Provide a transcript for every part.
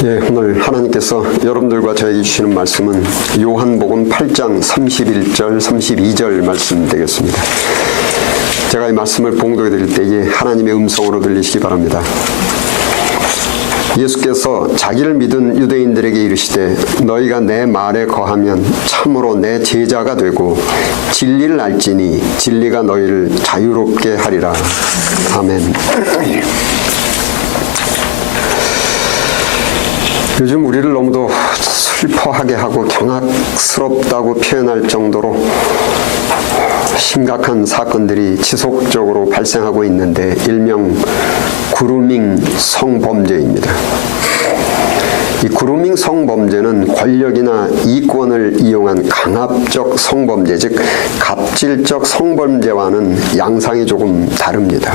오늘 하나님께서 여러분들과 저에게 주시는 말씀은 요한복음 8장 31절, 32절 말씀 되겠습니다. 제가 이 말씀을 봉독해 드릴 때에 하나님의 음성으로 들리시기 바랍니다. 예수께서 자기를 믿은 유대인들에게 이르시되 너희가 내 말에 거하면 참으로 내 제자가 되고 진리를 알지니 진리가 너희를 자유롭게 하리라. 아멘. 요즘 우리를 너무도 슬퍼하게 하고 경악스럽다고 표현할 정도로 심각한 사건들이 지속적으로 발생하고 있는데 일명 그루밍 성범죄입니다. 이 그루밍 성범죄는 권력이나 이권을 이용한 강압적 성범죄, 즉 갑질적 성범죄와는 양상이 조금 다릅니다.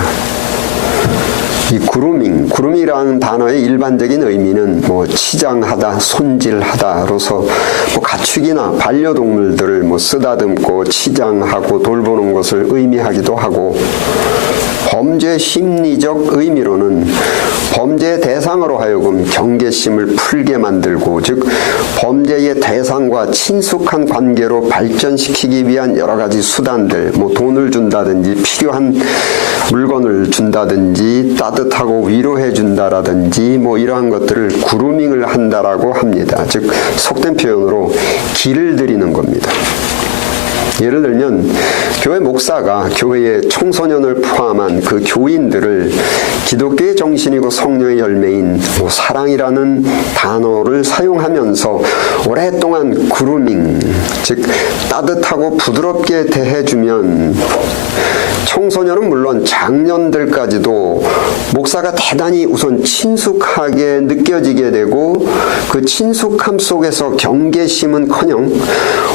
이 그루밍이라는 단어의 일반적인 의미는 치장하다, 손질하다로서 가축이나 반려동물들을 쓰다듬고 치장하고 돌보는 것을 의미하기도 하고, 범죄 심리적 의미로는 범죄의 대상으로 하여금 경계심을 풀게 만들고, 즉 범죄의 대상과 친숙한 관계로 발전시키기 위한 여러 가지 수단들, 돈을 준다든지 필요한 물건을 준다든지 따뜻하고 위로해 준다라든지 이러한 것들을 그루밍을 한다라고 합니다. 즉 속된 표현으로 길을 들이는 겁니다. 예를 들면 교회 목사가 교회의 청소년을 포함한 그 교인들을 기독교의 정신이고 성령의 열매인 사랑이라는 단어를 사용하면서 오랫동안 그루밍, 즉 따뜻하고 부드럽게 대해주면 청소년은 물론 장년들까지도 목사가 대단히 우선 친숙하게 느껴지게 되고, 그 친숙함 속에서 경계심은커녕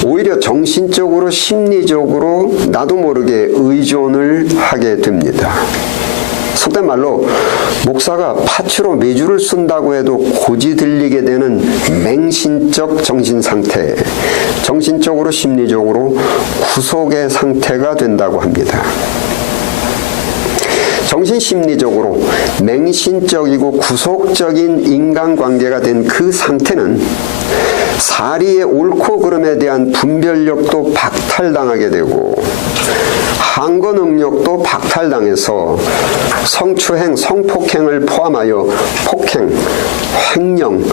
오히려 정신적으로 심리적으로 나도 모르게 의존을 하게 됩니다. 속된 말로 목사가 파츠로 메주를 쓴다고 해도 고지 들리게 되는 맹신적 정신상태, 정신적으로 심리적으로 구속의 상태가 된다고 합니다. 정신심리적으로 맹신적이고 구속적인 인간관계가 된 그 상태는 사리의 옳고 그름에 대한 분별력도 박탈당하게 되고 항거 능력도 박탈당해서 성추행, 성폭행을 포함하여 폭행, 횡령,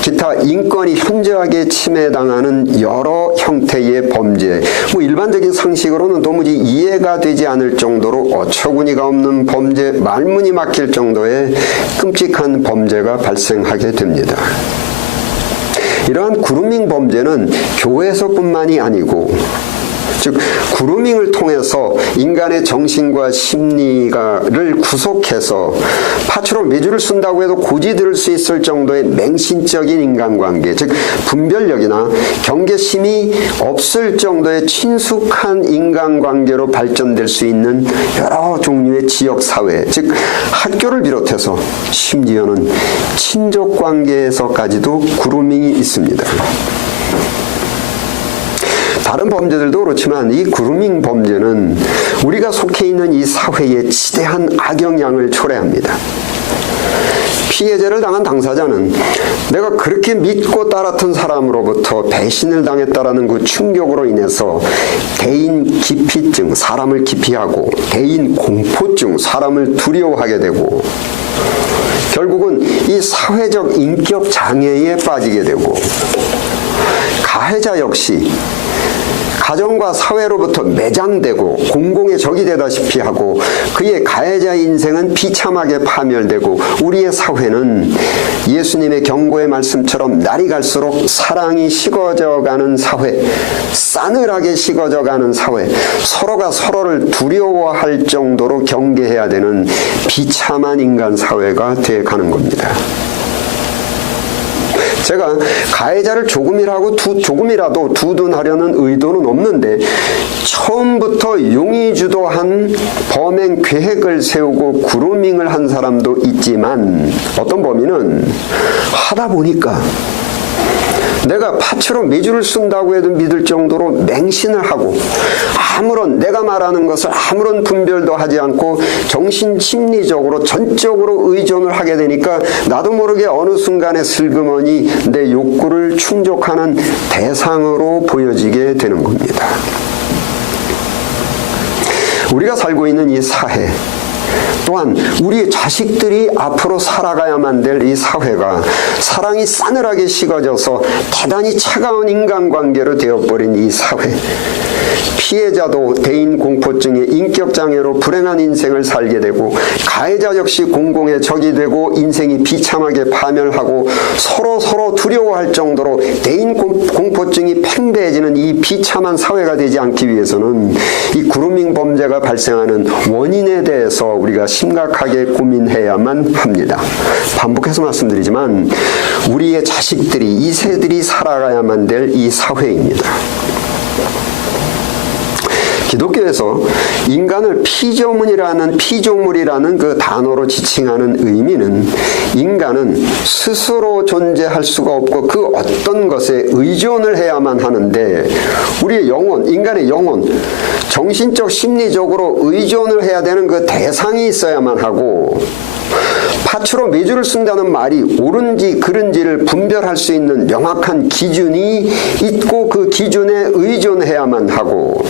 기타 인권이 현저하게 침해당하는 여러 형태의 범죄, 일반적인 상식으로는 도무지 이해가 되지 않을 정도로 어처구니가 없는 범죄, 말문이 막힐 정도의 끔찍한 범죄가 발생하게 됩니다. 이러한 그루밍 범죄는 교회에서뿐만이 아니고, 즉 그루밍을 통해서 인간의 정신과 심리를 구속해서 파츠로 메주를 쓴다고 해도 고지 들을 수 있을 정도의 맹신적인 인간관계, 즉 분별력이나 경계심이 없을 정도의 친숙한 인간관계로 발전될 수 있는 여러 종류의 지역사회, 즉 학교를 비롯해서 심지어는 친족관계에서까지도 그루밍이 있습니다. 다른 범죄들도 그렇지만 이 그루밍 범죄는 우리가 속해 있는 이 사회에 지대한 악영향을 초래합니다. 피해자를 당한 당사자는 내가 그렇게 믿고 따랐던 사람으로부터 배신을 당했다라는 그 충격으로 인해서 대인 기피증, 사람을 기피하고, 대인 공포증, 사람을 두려워하게 되고, 결국은 이 사회적 인격 장애에 빠지게 되고, 가해자 역시 가정과 사회로부터 매장되고 공공의 적이 되다시피 하고, 그의 가해자 인생은 비참하게 파멸되고, 우리의 사회는 예수님의 경고의 말씀처럼 날이 갈수록 사랑이 식어져가는 사회, 싸늘하게 식어져가는 사회, 서로가 서로를 두려워할 정도로 경계해야 되는 비참한 인간 사회가 되어가는 겁니다. 제가 가해자를 조금이라도 두둔하려는 의도는 없는데, 처음부터 용의 주도한 범행 계획을 세우고 그루밍을 한 사람도 있지만, 어떤 범인은 하다 보니까 내가 파츠로 메주를 쓴다고 해도 믿을 정도로 맹신을 하고 아무런 내가 말하는 것을 아무런 분별도 하지 않고 정신 심리적으로 전적으로 의존을 하게 되니까 나도 모르게 어느 순간에 슬그머니 내 욕구를 충족하는 대상으로 보여지게 되는 겁니다. 우리가 살고 있는 이 사회, 또한 우리의 자식들이 앞으로 살아가야만 될 이 사회가 사랑이 싸늘하게 식어져서 대단히 차가운 인간관계로 되어버린 이 사회, 피해자도 대인 공포증에 인격장애로 불행한 인생을 살게 되고 가해자 역시 공공의 적이 되고 인생이 비참하게 파멸하고 서로 두려워할 정도로 대인 공포증이 팽배해지는 이 비참한 사회가 되지 않기 위해서는 이 그루밍 범죄가 발생하는 원인에 대해서 우리가 심각하게 고민해야만 합니다. 반복해서 말씀드리지만 우리의 자식들이, 2세들이 살아가야만 될 이 사회입니다. 기독교에서 인간을 피조물이라는 그 단어로 지칭하는 의미는 인간은 스스로 존재할 수가 없고 그 어떤 것에 의존을 해야만 하는데 우리의 영혼, 인간의 영혼, 정신적, 심리적으로 의존을 해야 되는 그 대상이 있어야만 하고 파츠로 매주를 쓴다는 말이 옳은지 그른지를 분별할 수 있는 명확한 기준이 있고 그 기준에 의존해야만 하고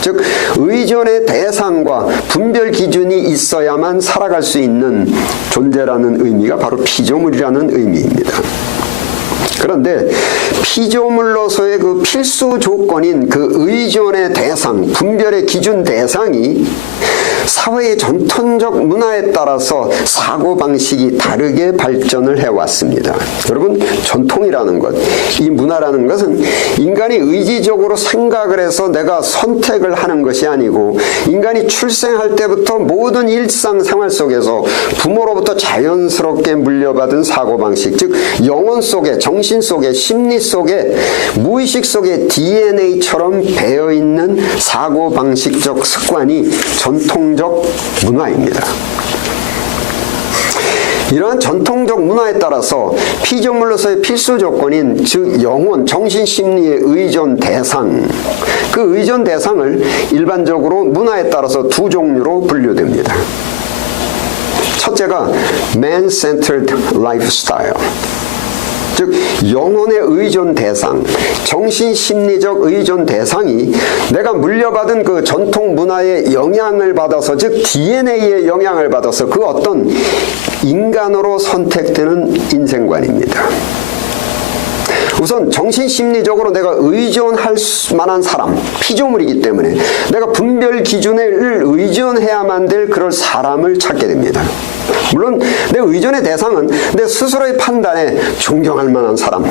즉 의존의 대상과 분별 기준이 있어야만 살아갈 수 있는 존재라는 의미가 바로 피조물이라는 의미입니다. 그런데 피조물로서의 그 필수 조건인 그 의존의 대상, 분별의 기준 대상이 사회의 전통적 문화에 따라서 사고방식이 다르게 발전을 해왔습니다. 여러분, 전통이라는 것, 이 문화라는 것은 인간이 의지적으로 생각을 해서 내가 선택을 하는 것이 아니고 인간이 출생할 때부터 모든 일상생활 속에서 부모로부터 자연스럽게 물려받은 사고방식, 즉 영혼 속에, 정신 속에, 심리 속에, 무의식 속에 DNA처럼 배어있는 사고방식적 습관이 전통적 문화입니다. 이러한 전통적 문화에 따라서 피조물로서의 필수 조건인 즉 영혼, 정신, 심리의 의존 대상, 그 의존 대상을 일반적으로 문화에 따라서 두 종류로 분류됩니다. 첫째가 Man-centered lifestyle, 즉 영혼의 의존 대상, 정신심리적 의존 대상이 내가 물려받은 그 전통 문화의 영향을 받아서, 즉 DNA의 영향을 받아서 그 어떤 인간으로 선택되는 인생관입니다. 우선 정신심리적으로 내가 의존할 만한 사람, 피조물이기 때문에 내가 분별 기준을 의존해야만 될 그럴 사람을 찾게 됩니다. 물론 내 의존의 대상은 내 스스로의 판단에 존경할 만한 사람,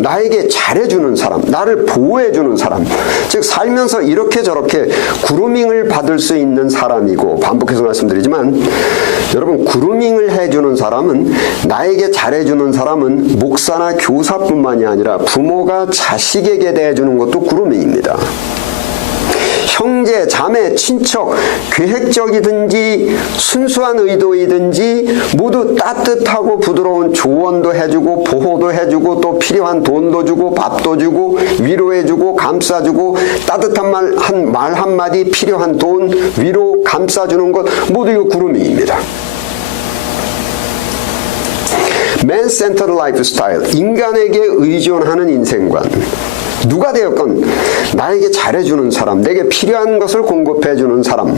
나에게 잘해주는 사람, 나를 보호해주는 사람, 즉 살면서 이렇게 저렇게 그루밍을 받을 수 있는 사람이고, 반복해서 말씀드리지만 여러분, 그루밍을 해주는 사람은, 나에게 잘해주는 사람은 목사나 교사뿐만이 아니라 부모가 자식에게 대해주는 것도 그루밍입니다. 형제, 자매, 친척, 계획적이든지 순수한 의도이든지 모두 따뜻하고 부드러운 조언도 해주고 보호도 해주고 또 필요한 돈도 주고 밥도 주고 위로해주고 감싸주고 따뜻한 말 한마디, 필요한 돈, 위로, 감싸주는 것 모두 이거 그루밍입니다. Man-centered lifestyle, 인간에게 의존하는 인생관. 누가 되었건 나에게 잘해주는 사람, 내게 필요한 것을 공급해주는 사람,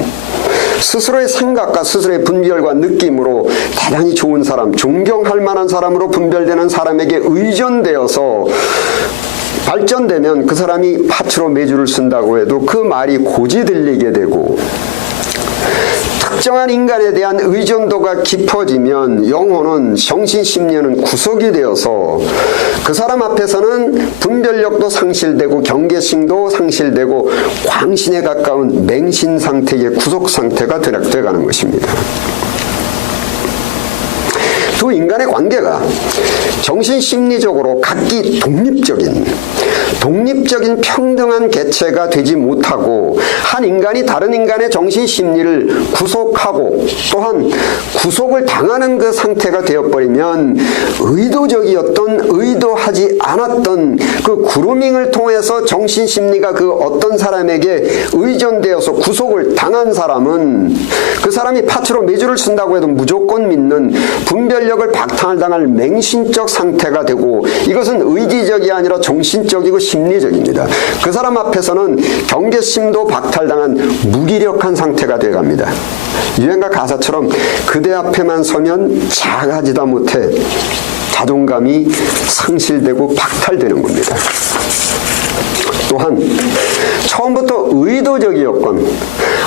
스스로의 생각과 스스로의 분별과 느낌으로 대단히 좋은 사람, 존경할 만한 사람으로 분별되는 사람에게 의존되어서 발전되면 그 사람이 파츠로 매주를 쓴다고 해도 그 말이 고지 들리게 되고, 특정한 인간에 대한 의존도가 깊어지면 영혼은, 정신심리는 구석이 되어서 그 사람 앞에서는 분별력도 상실되고 경계심도 상실되고 광신에 가까운 맹신 상태의 구속 상태가 되어가는 것입니다. 두 인간의 관계가 정신심리적으로 각기 독립적인, 독립적인 평등한 개체가 되지 못하고 한 인간이 다른 인간의 정신 심리를 구속하고 또한 구속을 당하는 그 상태가 되어버리면 의도적이었던 의도하지 않았던 그 그루밍을 통해서 정신 심리가 그 어떤 사람에게 의존되어서 구속을 당한 사람은 그 사람이 파츠로 매주를 쓴다고 해도 무조건 믿는 분별력을 박탈당할 맹신적 상태가 되고 이것은 의지적이 아니라 정신적이고 심리적입니다. 그 사람 앞에서는 경계심도 박탈당한 무기력한 상태가 되어갑니다. 유행가 가사처럼 그대 앞에만 서면 작아지다 못해 자존감이 상실되고 박탈되는 겁니다. 또한 처음부터 의도적이었건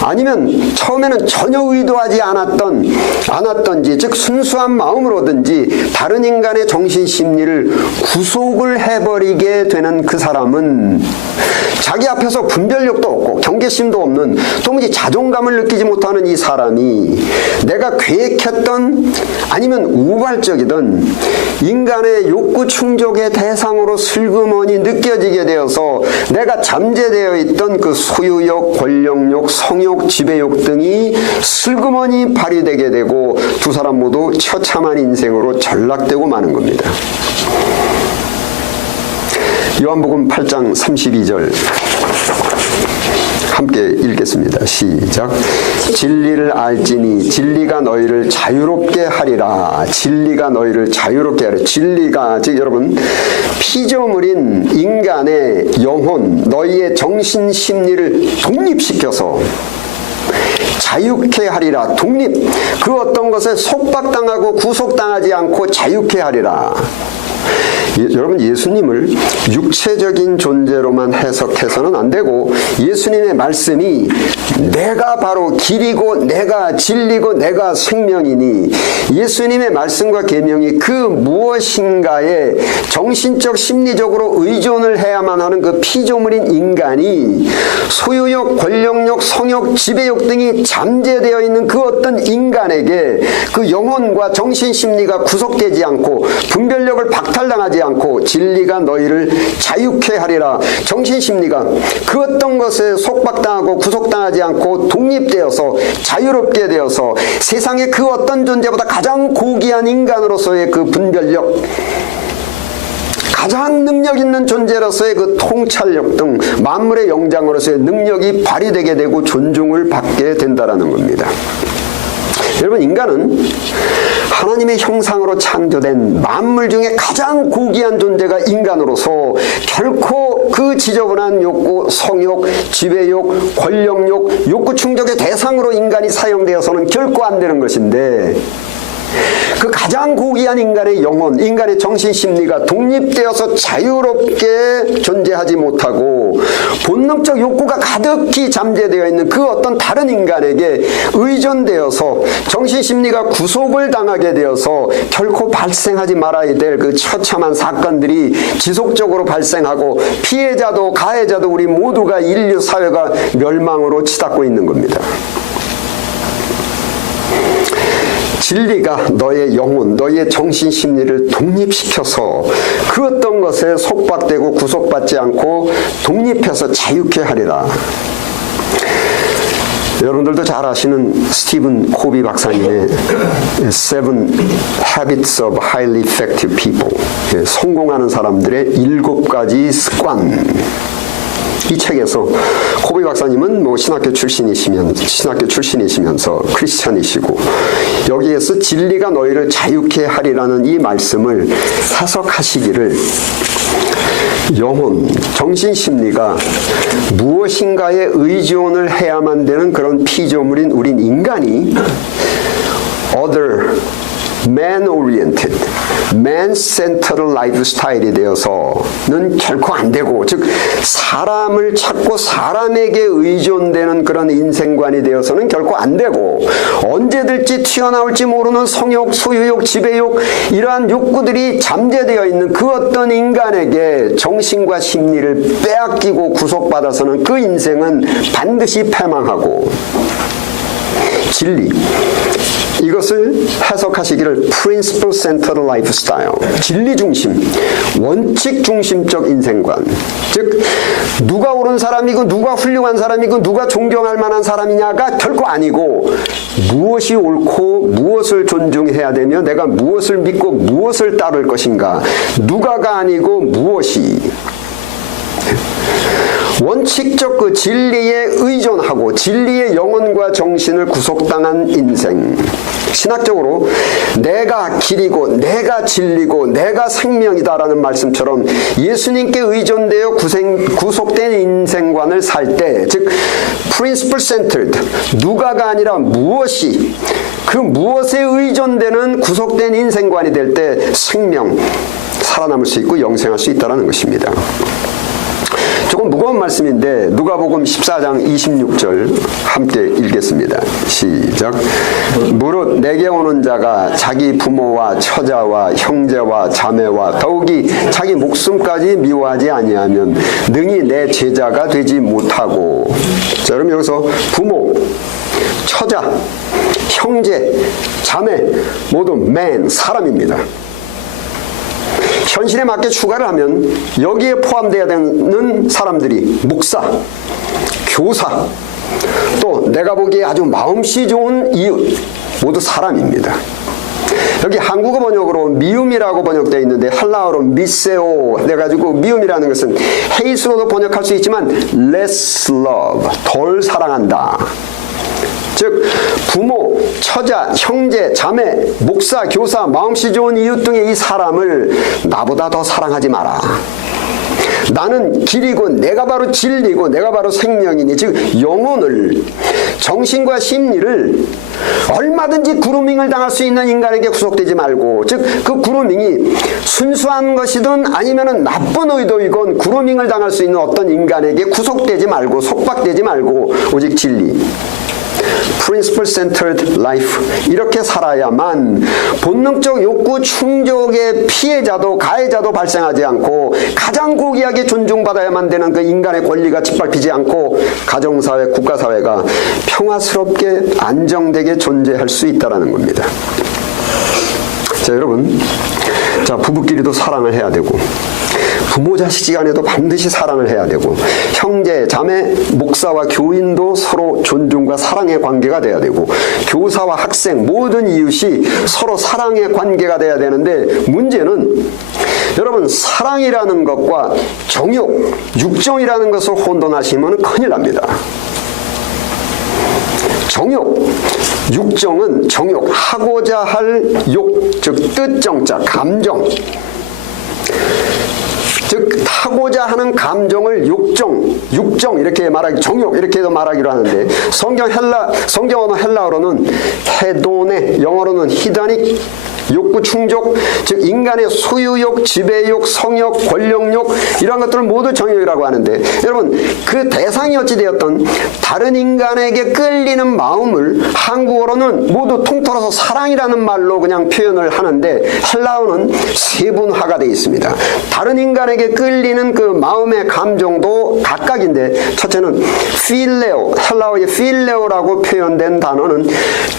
아니면 처음에는 전혀 의도하지 않았던지 즉 순수한 마음으로든지 다른 인간의 정신심리를 구속을 해버리게 되는 그 사람은 자기 앞에서 분별력도 없고 경계심도 없는 도무지 자존감을 느끼지 못하는 이 사람이 내가 계획했던 아니면 우발적이든 인간의 욕구 충족의 대상으로 슬그머니 느껴지게 되어서 내가 잠재되어 있던 그 소유욕, 권력욕, 성욕, 지배욕 등이 슬그머니 발휘되게 되고 두 사람 모두 처참한 인생으로 전락되고 마는 겁니다. 요한복음 8장 32절 함께 읽겠습니다. 시작. 진리를 알지니 진리가 너희를 자유롭게 하리라. 진리가 너희를 자유롭게 하리라. 진리가 즉 여러분 피조물인 인간의 영혼 너희의 정신 심리를 독립시켜서 자유케 하리라. 독립 그 어떤 것에 속박당하고 구속당하지 않고 자유케 하리라. 여러분 예수님을 육체적인 존재로만 해석해서는 안 되고 예수님의 말씀이 내가 바로 길이고 내가 진리고 내가 생명이니 예수님의 말씀과 계명이 그 무엇인가에 정신적 심리적으로 의존을 해야만 하는 그 피조물인 인간이 소유욕, 권력욕, 성욕, 지배욕 등이 잠재되어 있는 그 어떤 인간에게 그 영혼과 정신심리가 구속되지 않고 분별력을 박탈당하지 않고 진리가 너희를 자유케 하리라. 정신심리가 그 어떤 것에 속박당하고 구속당하지 않고 독립되어서 자유롭게 되어서 세상의 그 어떤 존재보다 가장 고귀한 인간으로서의 그 분별력 가장 능력 있는 존재로서의 그 통찰력 등 만물의 영장으로서의 능력이 발휘되게 되고 존중을 받게 된다는 겁니다. 여러분 인간은 하나님의 형상으로 창조된 만물 중에 가장 고귀한 존재가 인간으로서 결코 그 지저분한 욕구, 성욕, 지배욕, 권력욕, 욕구 충족의 대상으로 인간이 사용되어서는 결코 안 되는 것인데 그 가장 고귀한 인간의 영혼, 인간의 정신심리가 독립되어서 자유롭게 존재하지 못하고 본능적 욕구가 가득히 잠재되어 있는 그 어떤 다른 인간에게 의존되어서 정신심리가 구속을 당하게 되어서 결코 발생하지 말아야 될 그 처참한 사건들이 지속적으로 발생하고 피해자도 가해자도 우리 모두가 인류 사회가 멸망으로 치닫고 있는 겁니다. 진리가 너의 영혼, 너의 정신심리를 독립시켜서 그 어떤 것에 속박되고 구속받지 않고 독립해서 자유케 하리라. 여러분들도 잘 아시는 스티븐 코비 박사님의 Seven Habits of Highly Effective People, 성공하는 사람들의 7가지 습관. 이 책에서 코비 박사님은 신학교 출신이시면서 크리스찬이시고 여기에서 진리가 너희를 자유케 하리라는 이 말씀을 해석하시기를 영혼, 정신심리가 무엇인가에 의존을 해야만 되는 그런 피조물인 우린 인간이 other man-oriented, man-centered lifestyle이 되어서는 결코 안 되고 즉 사람을 찾고 사람에게 의존되는 그런 인생관이 되어서는 결코 안 되고 언제든지 튀어나올지 모르는 성욕, 소유욕, 지배욕 이러한 욕구들이 잠재되어 있는 그 어떤 인간에게 정신과 심리를 빼앗기고 구속받아서는 그 인생은 반드시 패망하고 진리 이것을 해석하시기를 principle centered lifestyle, 진리 중심, 원칙 중심적 인생관. 즉 누가 옳은 사람이고 누가 훌륭한 사람이고 누가 존경할 만한 사람이냐가 결코 아니고 무엇이 옳고 무엇을 존중해야 되며 내가 무엇을 믿고 무엇을 따를 것인가. 누가가 아니고 무엇이. 원칙적 그 진리에 의존하고 진리의 영혼과 정신을 구속당한 인생. 신학적으로 내가 길이고 내가 진리고 내가 생명이다라는 말씀처럼 예수님께 의존되어 구속된 인생관을 살 때, 즉 principle centered, 누가가 아니라 무엇이, 그 무엇에 의존되는 구속된 인생관이 될 때 생명, 살아남을 수 있고 영생할 수 있다는 것입니다. 조금 무거운 말씀인데 누가복음 14장 26절 함께 읽겠습니다. 시작. 무릇 내게 오는 자가 자기 부모와 처자와 형제와 자매와 더욱이 자기 목숨까지 미워하지 아니하면 능히 내 제자가 되지 못하고. 자, 그럼 여기서 부모, 처자, 형제, 자매 모두 man, 사람입니다. 현실에 맞게 추가를 하면 여기에 포함되어야 되는 사람들이 목사, 교사, 또 내가 보기에 아주 마음씨 좋은 이웃, 모두 사람입니다. 여기 한국어 번역으로 미움이라고 번역되어 있는데 헬라어로 미세오 해가지고 미움이라는 것은 헤이스로도 번역할 수 있지만 less love, 덜 사랑한다. 즉 부모, 처자, 형제, 자매, 목사, 교사, 마음씨 좋은 이웃 등의 이 사람을 나보다 더 사랑하지 마라. 나는 길이고 내가 바로 진리고 내가 바로 생명이니, 즉 영혼을, 정신과 심리를 얼마든지 그루밍을 당할 수 있는 인간에게 구속되지 말고, 즉 그 그루밍이 순수한 것이든 아니면 나쁜 의도이건 그루밍을 당할 수 있는 어떤 인간에게 구속되지 말고 속박되지 말고 오직 진리, principle centered life, 이렇게 살아야만 본능적 욕구 충족의 피해자도 가해자도 발생하지 않고 가장 고귀하게 존중받아야만 되는 그 인간의 권리가 짓밟히지 않고 가정사회, 국가사회가 평화스럽게 안정되게 존재할 수 있다는 겁니다. 자, 여러분, 자, 부부끼리도 사랑을 해야 되고 부모 자식 간에도 반드시 사랑을 해야 되고 형제, 자매, 목사와 교인도 서로 존중과 사랑의 관계가 돼야 되고 교사와 학생, 모든 이웃이 서로 사랑의 관계가 돼야 되는데, 문제는 여러분 사랑이라는 것과 정욕, 육정이라는 것을 혼돈하시면 큰일 납니다. 정욕, 육정은 정욕, 하고자 할 욕, 즉 뜻정자, 감정, 즉 하고자 하는 감정을 육정 이렇게 말하기, 정욕 이렇게도 말하기로 하는데 성경 언어 헬라어로는 헤도네, 영어로는 히다닉, 욕구 충족, 즉 인간의 소유욕, 지배욕, 성욕, 권력욕, 이런 것들을 모두 정욕이라고 하는데, 여러분 그 대상이 어찌 되었던 다른 인간에게 끌리는 마음을 한국어로는 모두 통틀어서 사랑이라는 말로 그냥 표현을 하는데 헬라어는 세분화가 되어 있습니다. 다른 인간에게 끌리는 그 마음의 감정도 각각인데, 첫째는 필레오, 헬라어의 필레오라고 표현된 단어는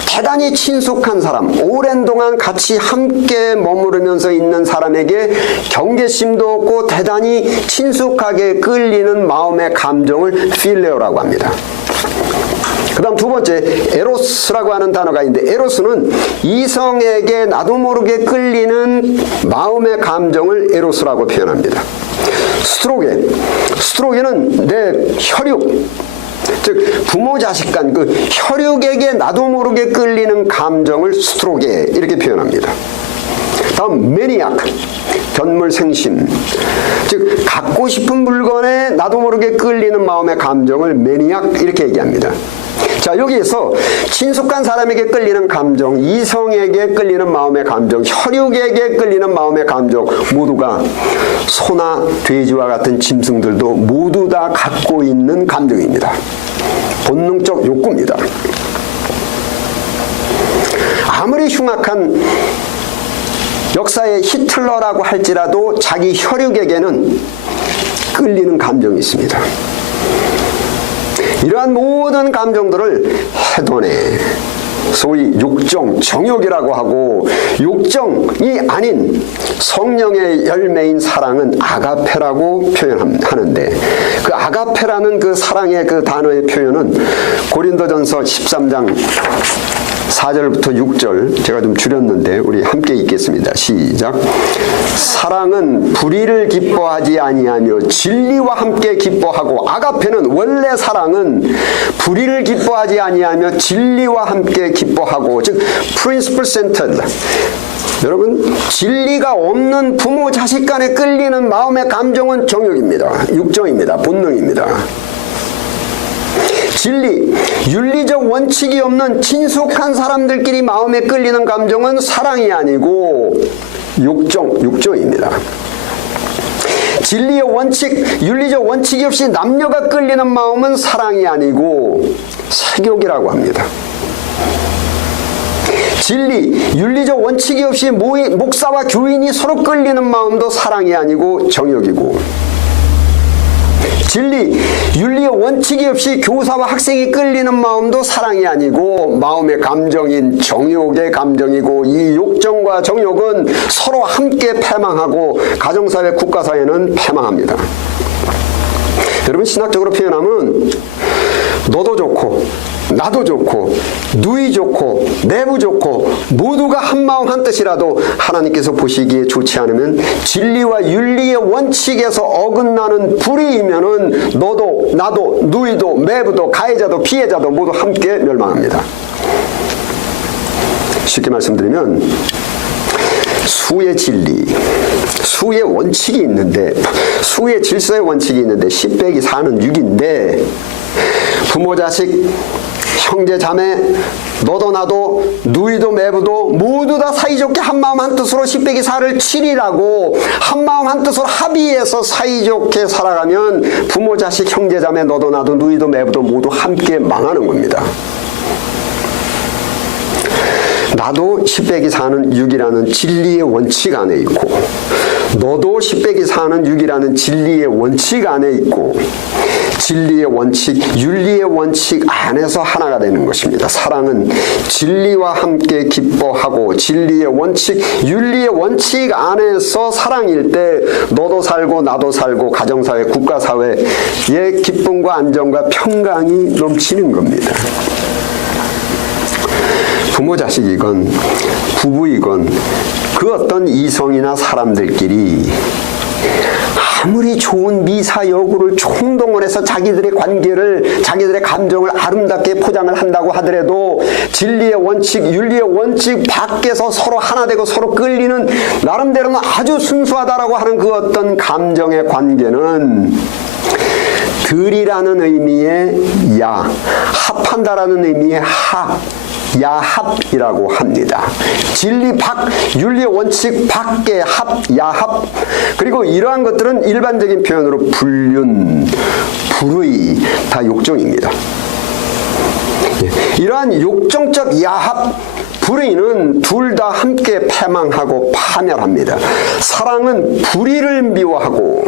대단히 친숙한 사람, 오랜 동안 같이 함께 머무르면서 있는 사람에게 경계심도 없고 대단히 친숙하게 끌리는 마음의 감정을 필레오라고 합니다. 그 다음 두 번째, 에로스라고 하는 단어가 있는데, 에로스는 이성에게 나도 모르게 끌리는 마음의 감정을 에로스라고 표현합니다. 스트로게는 내 혈육, 즉 부모 자식 간 그 혈육에게 나도 모르게 끌리는 감정을 스트로게 이렇게 표현합니다. 다음 매니악, 견물생심, 즉 갖고 싶은 물건에 나도 모르게 끌리는 마음의 감정을 매니악 이렇게 얘기합니다. 자, 여기에서 친숙한 사람에게 끌리는 감정, 이성에게 끌리는 마음의 감정, 혈육에게 끌리는 마음의 감정, 모두가 소나 돼지와 같은 짐승들도 모두 다 갖고 있는 감정입니다. 본능적 욕구입니다. 아무리 흉악한 역사의 히틀러라고 할지라도 자기 혈육에게는 끌리는 감정이 있습니다. 이러한 모든 감정들을 헤도네, 소위 육정, 정욕이라고 하고, 육정이 아닌 성령의 열매인 사랑은 아가페라고 표현하는데, 그 아가페라는 그 사랑의 그 단어의 표현은 고린도전서 13장 4절부터 6절, 제가 좀 줄였는데 우리 함께 읽겠습니다. 시작. 사랑은 불의를 기뻐하지 아니하며 진리와 함께 기뻐하고, 아가페는 원래 사랑은 불의를 기뻐하지 아니하며 진리와 함께 기뻐하고, 즉 principle centered. 여러분, 진리가 없는 부모 자식 간에 끌리는 마음의 감정은 정욕입니다. 육정입니다. 본능입니다. 진리, 윤리적 원칙이 없는 친숙한 사람들끼리 마음에 끌리는 감정은 사랑이 아니고 육정입니다. 진리의 원칙, 윤리적 원칙이 없이 남녀가 끌리는 마음은 사랑이 아니고 색욕이라고 합니다. 진리, 윤리적 원칙이 없이 목사와 교인이 서로 끌리는 마음도 사랑이 아니고 정욕이고, 진리, 윤리의 원칙이 없이 교사와 학생이 끌리는 마음도 사랑이 아니고 마음의 감정인 정욕의 감정이고, 이 욕정과 정욕은 서로 함께 패망하고 가정사회, 국가사회는 패망합니다. 여러분, 신학적으로 표현하면 너도 좋고 나도 좋고 누이 좋고 내부 좋고 모두가 한마음 한뜻이라도 하나님께서 보시기에 좋지 않으면, 진리와 윤리의 원칙에서 어긋나는 불의이면은 너도 나도 누이도 매부도 가해자도 피해자도 모두 함께 멸망합니다. 쉽게 말씀드리면 수의 진리, 수의 원칙이 있는데, 수의 질서의 원칙이 있는데 10 빼기 4는 6인데, 부모 자식 형제 자매 너도 나도 누이도 매부도 모두 다 사이좋게 한마음 한뜻으로 10 빼기 4를 7이라고 한마음 한뜻으로 합의해서 사이좋게 살아가면 부모 자식 형제 자매 너도 나도 누이도 매부도 모두 함께 망하는 겁니다. 나도 10 빼기 4는 6이라는 진리의 원칙 안에 있고, 너도 10 빼기 4는 6이라는 진리의 원칙 안에 있고, 진리의 원칙, 윤리의 원칙 안에서 하나가 되는 것입니다. 사랑은 진리와 함께 기뻐하고 진리의 원칙, 윤리의 원칙 안에서 사랑일 때 너도 살고 나도 살고 가정사회, 국가사회의 기쁨과 안정과 평강이 넘치는 겁니다. 부모 자식이건 부부이건 그 어떤 이성이나 사람들끼리 아무리 좋은 미사 여구를 총동원해서 자기들의 관계를, 자기들의 감정을 아름답게 포장을 한다고 하더라도 진리의 원칙, 윤리의 원칙 밖에서 서로 하나 되고 서로 끌리는 나름대로는 아주 순수하다라고 하는 그 어떤 감정의 관계는 들이라는 의미의 야, 합한다라는 의미의 하, 야합이라고 합니다. 진리 밖, 윤리의 원칙 밖의 합, 야합. 그리고 이러한 것들은 일반적인 표현으로 불륜, 불의, 다 욕정입니다. 이러한 욕정적 야합, 불의는 둘 다 함께 패망하고 파멸합니다. 사랑은 불의를 미워하고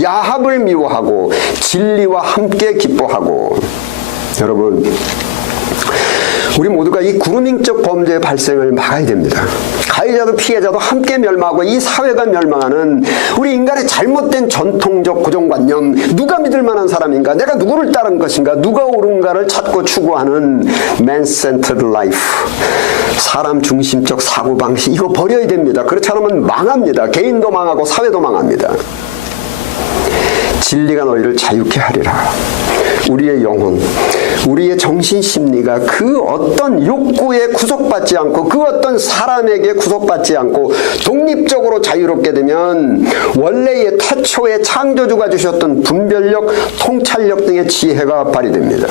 야합을 미워하고 진리와 함께 기뻐하고. 여러분, 우리 모두가 이 그루밍적 범죄의 발생을 막아야 됩니다. 가해자도 피해자도 함께 멸망하고 이 사회가 멸망하는 우리 인간의 잘못된 전통적 고정관념, 누가 믿을 만한 사람인가, 내가 누구를 따른 것인가, 누가 옳은가를 찾고 추구하는 man-centered life, 사람 중심적 사고방식, 이거 버려야 됩니다. 그렇지 않으면 망합니다. 개인도 망하고 사회도 망합니다. 진리가 너희를 자유케 하리라. 우리의 영혼, 우리의 정신심리가 그 어떤 욕구에 구속받지 않고 그 어떤 사람에게 구속받지 않고 독립적으로 자유롭게 되면 원래의 태초의 창조주가 주셨던 분별력, 통찰력 등의 지혜가 발휘됩니다.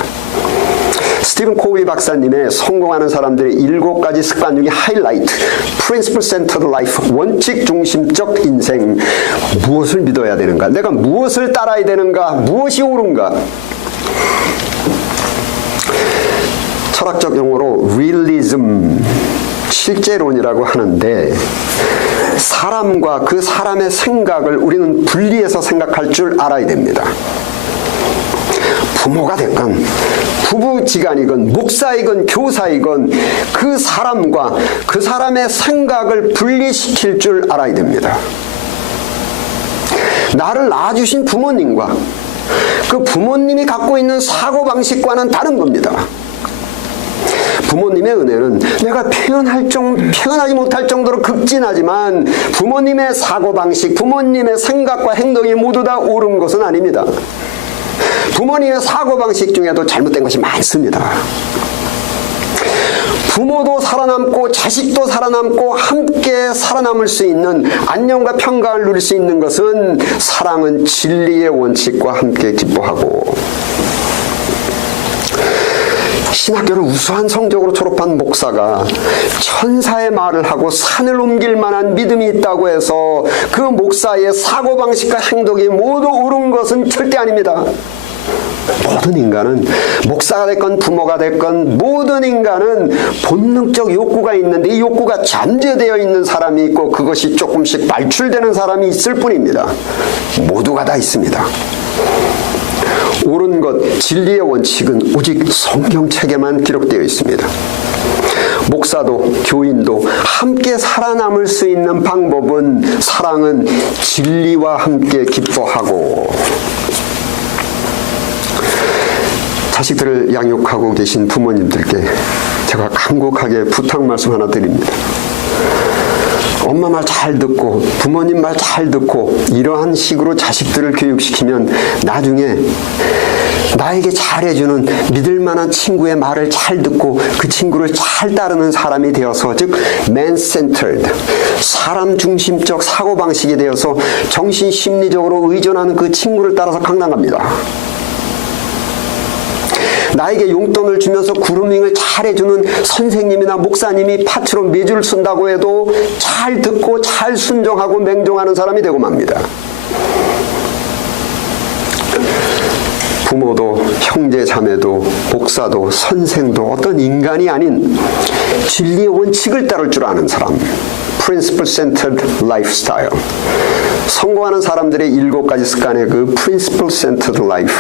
스티븐 코비 박사님의 성공하는 사람들의 7가지 습관 중에 하이라이트, Principle Centered Life, 원칙 중심적 인생. 무엇을 믿어야 되는가? 내가 무엇을 따라야 되는가? 무엇이 옳은가? 철학적 용어로 realism, 실제론이라고 하는데, 사람과 그 사람의 생각을 우리는 분리해서 생각할 줄 알아야 됩니다. 부모가 됐건 부부지간이건 목사이건 교사이건 그 사람과 그 사람의 생각을 분리시킬 줄 알아야 됩니다. 나를 낳아주신 부모님과 그 부모님이 갖고 있는 사고방식과는 다른 겁니다. 부모님의 은혜는 내가 표현하지 못할 정도로 극진하지만 부모님의 사고방식, 부모님의 생각과 행동이 모두 다 옳은 것은 아닙니다. 부모님의 사고방식 중에도 잘못된 것이 많습니다. 부모도 살아남고 자식도 살아남고 함께 살아남을 수 있는 안녕과 평강을 누릴 수 있는 것은 사랑은 진리의 원칙과 함께 기뻐하고, 신학교를 우수한 성적으로 졸업한 목사가 천사의 말을 하고 산을 옮길 만한 믿음이 있다고 해서 그 목사의 사고방식과 행동이 모두 옳은 것은 절대 아닙니다. 모든 인간은 목사가 됐건 부모가 됐건 모든 인간은 본능적 욕구가 있는데 이 욕구가 잠재되어 있는 사람이 있고 그것이 조금씩 발출되는 사람이 있을 뿐입니다. 모두가 다 있습니다. 옳은 것, 진리의 원칙은 오직 성경책에만 기록되어 있습니다. 목사도 교인도 함께 살아남을 수 있는 방법은 사랑은 진리와 함께 기뻐하고, 자식들을 양육하고 계신 부모님들께 제가 간곡하게 부탁 말씀 하나 드립니다. 엄마 말 잘 듣고 부모님 말 잘 듣고 이러한 식으로 자식들을 교육시키면 나중에 나에게 잘해주는 믿을 만한 친구의 말을 잘 듣고 그 친구를 잘 따르는 사람이 되어서, 즉 man-centered, 사람 중심적 사고방식이 되어서 정신심리적으로 의존하는 그 친구를 따라서 강당합니다. 나에게 용돈을 주면서 그루밍을 잘 해주는 선생님이나 목사님이 파트로 매주를 쓴다고 해도 잘 듣고 잘 순종하고 맹종하는 사람이 되고 맙니다. 부모도 형제 자매도 목사도 선생도 어떤 인간이 아닌 진리의 원칙을 따를 줄 아는 사람, principle-centered lifestyle. 성공하는 사람들의 7가지 습관의 그 principle-centered life,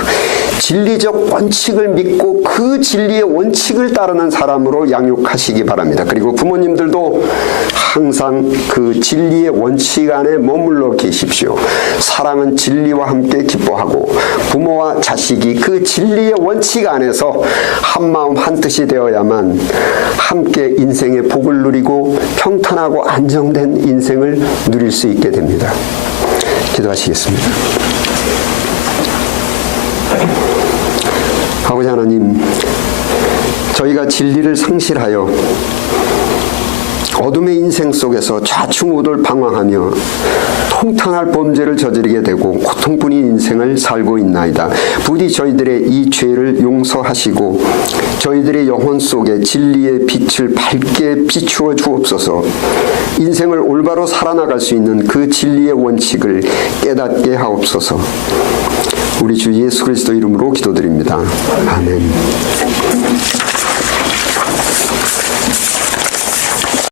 진리적 원칙을 믿고 그 진리의 원칙을 따르는 사람으로 양육하시기 바랍니다. 그리고 부모님들도 항상 그 진리의 원칙 안에 머물러 계십시오. 사랑은 진리와 함께 기뻐하고, 부모와 자식이 그 진리의 원칙 안에서 한마음 한뜻이 되어야만 함께 인생의 복을 누리고 평탄하고 안정된 인생을 누릴 수 있게 됩니다. 기도하시겠습니다. 아버지 하나님, 저희가 진리를 상실하여 어둠의 인생 속에서 좌충우돌 방황하며 통탄할 범죄를 저지르게 되고 고통뿐인 인생을 살고 있나이다. 부디 저희들의 이 죄를 용서하시고 저희들의 영혼 속에 진리의 빛을 밝게 비추어 주옵소서. 인생을 올바로 살아나갈 수 있는 그 진리의 원칙을 깨닫게 하옵소서. 우리 주 예수 그리스도 이름으로 기도드립니다. 아멘.